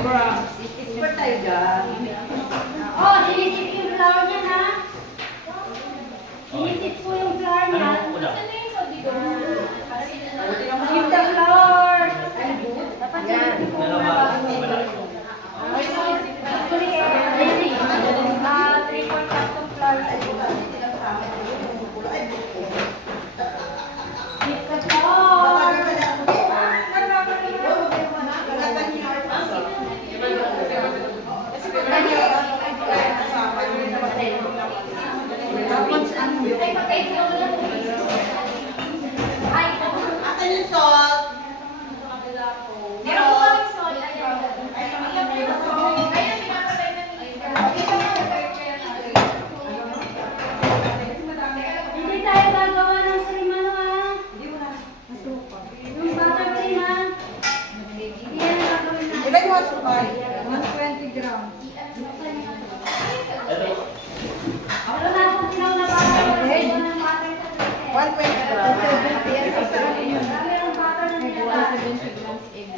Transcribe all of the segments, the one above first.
grams. Expert tayo dyan. Oh, sinisip yung flour niya na. Sinisip ko yung flour niya. Give the flour. Dapat sinisip ko yung flour. 3/4 cup of flour. Give the flour. Asan yung salt? Hindi tayo gagawa ng cream ano ah. Yung butter cream ah. Hindi yan ang gagawin natin. Ilan yung asukal? 120 grams. Wala na akong tinaw na butter. Wala ng butter sa cream. 120 grams. Dami ng butter na nila. 170 grams egg.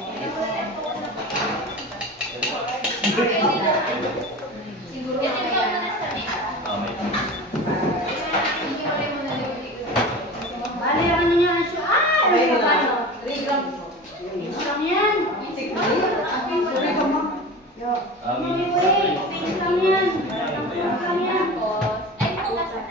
Bali, ano niya ang siya? Ah! Ano yung paano? 3 grams. Pinch lang yan. Sige. Sorry ka mo. Mami, wait. Pinch lang yan. Pinch lang yan. Ay, bukas na.